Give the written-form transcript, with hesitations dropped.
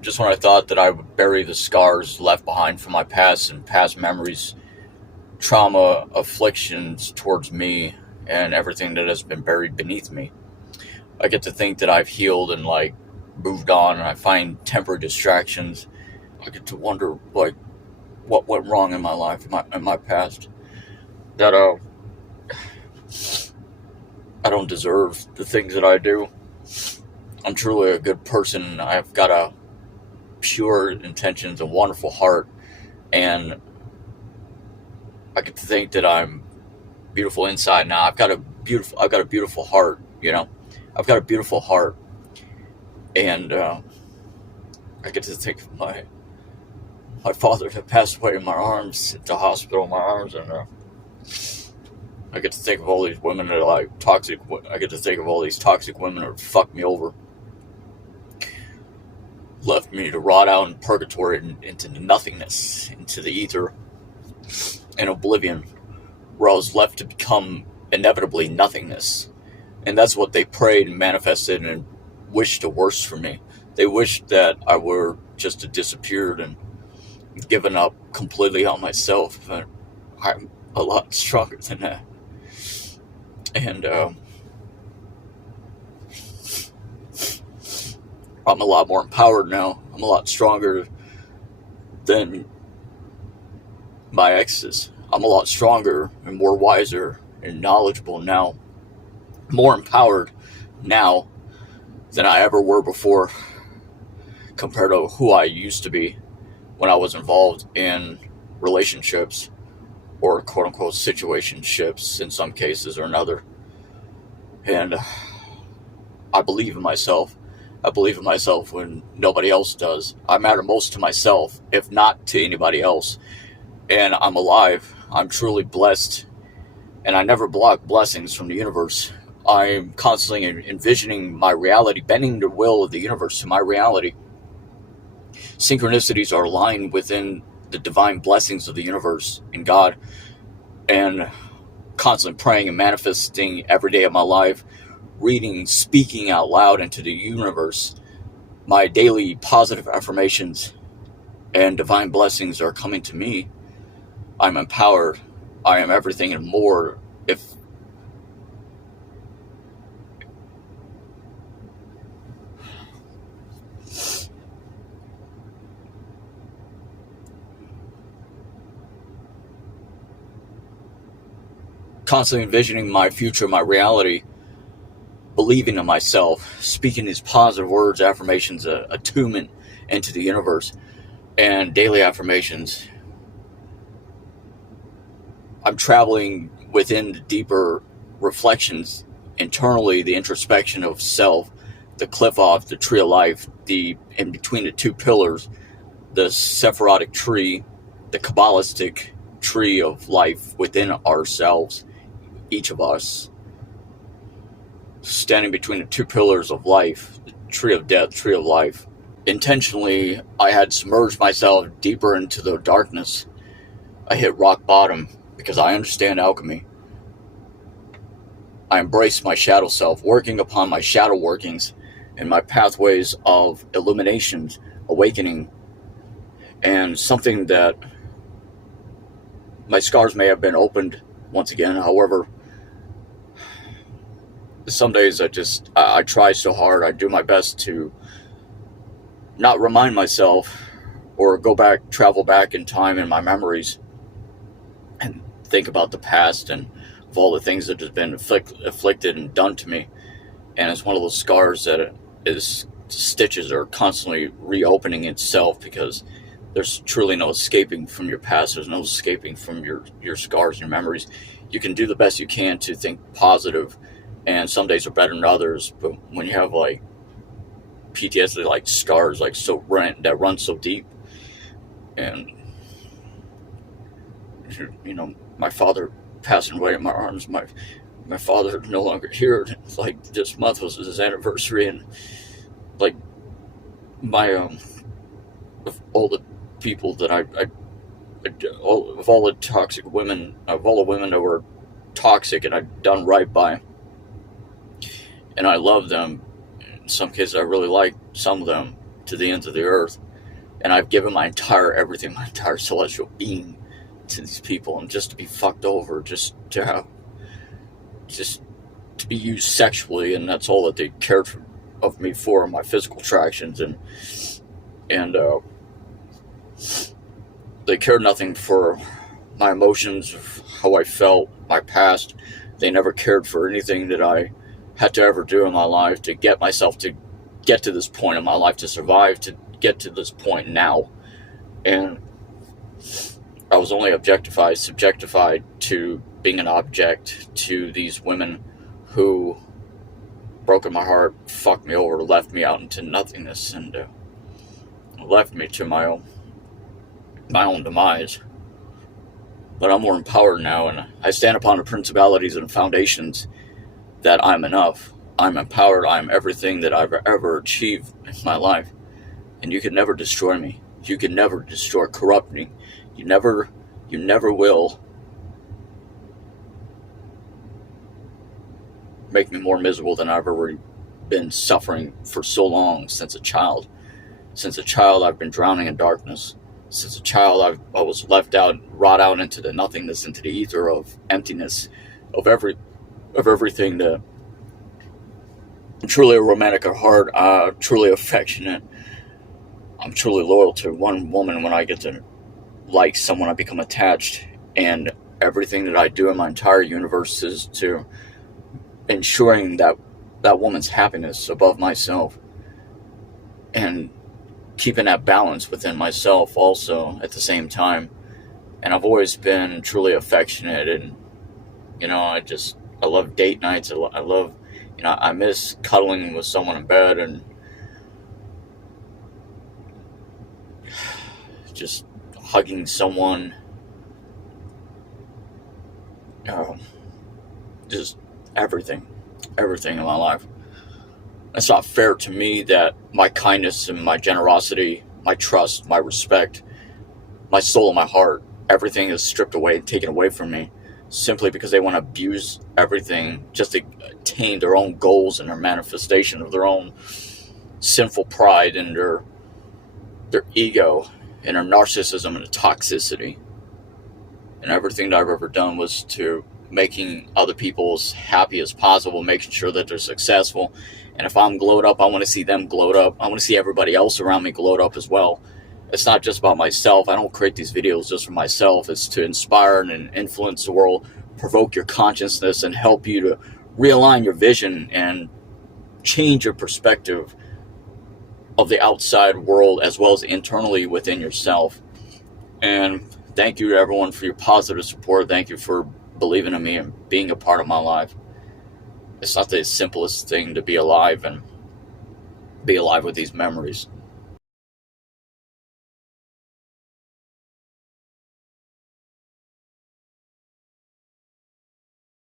just when I thought that I would bury the scars left behind from my past and past memories, trauma, afflictions towards me, and everything that has been buried beneath me, I get to think that I've healed and like moved on, and I find temporary distractions. I get to wonder like what went wrong in my life, in my past, that I don't deserve the things that I do. I'm truly a good person. I've got a pure intentions, a wonderful heart, and I get to think that I'm beautiful inside now. I've got a beautiful heart. I've got a beautiful heart, and I get to think of my father that passed away in my arms at the hospital in my arms, and I get to think of all these women that are like toxic. I get to think of all these toxic women that fucked me over, left me to rot out in purgatory and into nothingness, into the ether and oblivion, where I was left to become inevitably nothingness. And that's what they prayed and manifested and wished the worst for me. They wished that I were just to disappeared and given up completely on myself. But I'm a lot stronger than that. And I'm a lot more empowered now. I'm a lot stronger than my exes. I'm a lot stronger and more wiser and knowledgeable now. More empowered now than I ever were before, compared to who I used to be when I was involved in relationships or quote unquote situationships in some cases or another. And I believe in myself. I believe in myself when nobody else does. I matter most to myself, if not to anybody else. And I'm alive. I'm truly blessed. And I never block blessings from the universe. I'm constantly envisioning my reality, bending the will of the universe to my reality. Synchronicities are aligned within the divine blessings of the universe and God. And constantly praying and manifesting every day of my life, reading, speaking out loud into the universe. My daily positive affirmations and divine blessings are coming to me. I'm empowered. I am everything and more. If constantly envisioning my future, my reality, believing in myself, speaking these positive words, affirmations, attunement into the universe, and daily affirmations. I'm traveling within the deeper reflections internally, the introspection of self, the cliff off, the tree of life, the in between the two pillars, the Sephirotic tree, the Kabbalistic tree of life within ourselves, each of us, standing between the two pillars of life, the tree of death, tree of life. Intentionally, I had submerged myself deeper into the darkness. I hit rock bottom because I understand alchemy. I embrace my shadow self, working upon my shadow workings and my pathways of illuminations, awakening, and something that my scars may have been opened once again. However, some days I try so hard. I do my best to not remind myself or travel back in time in my memories and think about the past and of all the things that have been afflicted and done to me. And it's one of those scars that is stitches are constantly reopening itself, because there's truly no escaping from your past. There's no escaping from your scars and your memories. You can do the best you can to think positive, and some days are better than others. But when you have like PTSD, like scars, like that run so deep, and my father passing away in my arms, my father no longer here. Like this month was his anniversary, and like my of all the people that all the toxic women, of all the women that were toxic and I'd done right by, and I love them. In some cases, I really like some of them, to the ends of the earth. And I've given my entire everything, my entire celestial being to these people. And just to be fucked over, just to be used sexually, and that's all that they cared of me for, my physical attractions. And they cared nothing for my emotions, how I felt, my past. They never cared for anything that I had to ever do in my life to get myself to get to this point in my life, to survive, to get to this point now. And I was only subjectified to being an object to these women who broke my heart, fucked me over, left me out into nothingness, and left me to my own demise. But I'm more empowered now, and I stand upon the principalities and foundations that I'm enough. I'm empowered. I'm everything that I've ever achieved in my life. And you can never destroy me. You can never corrupt me. You never will make me more miserable than I've ever been suffering for so long since a child. Since a child, I've been drowning in darkness. Since a child, I was left out, rot out into the nothingness, into the ether of emptiness, of everything that. I'm truly a romantic at heart, truly affectionate. I'm truly loyal to one woman. When I get to like someone, I become attached, and everything that I do in my entire universe is to ensuring that woman's happiness above myself, and keeping that balance within myself also at the same time. And I've always been truly affectionate, and I love date nights. I love, I miss cuddling with someone in bed, and just hugging someone. Just everything in my life. It's not fair to me that my kindness and my generosity, my trust, my respect, my soul and my heart, everything is stripped away and taken away from me simply because they want to abuse everything just to attain their own goals and their manifestation of their own sinful pride and their ego and their narcissism and their toxicity. And everything that I've ever done was to making other people as happy as possible, making sure that they're successful. And if I'm glowed up, I want to see them glowed up. I want to see everybody else around me glowed up as well. It's not just about myself. I don't create these videos just for myself. It's to inspire and influence the world, provoke your consciousness, and help you to realign your vision and change your perspective of the outside world as well as internally within yourself. And thank you to everyone for your positive support. Thank you for believing in me and being a part of my life. It's not the simplest thing to be alive and be alive with these memories.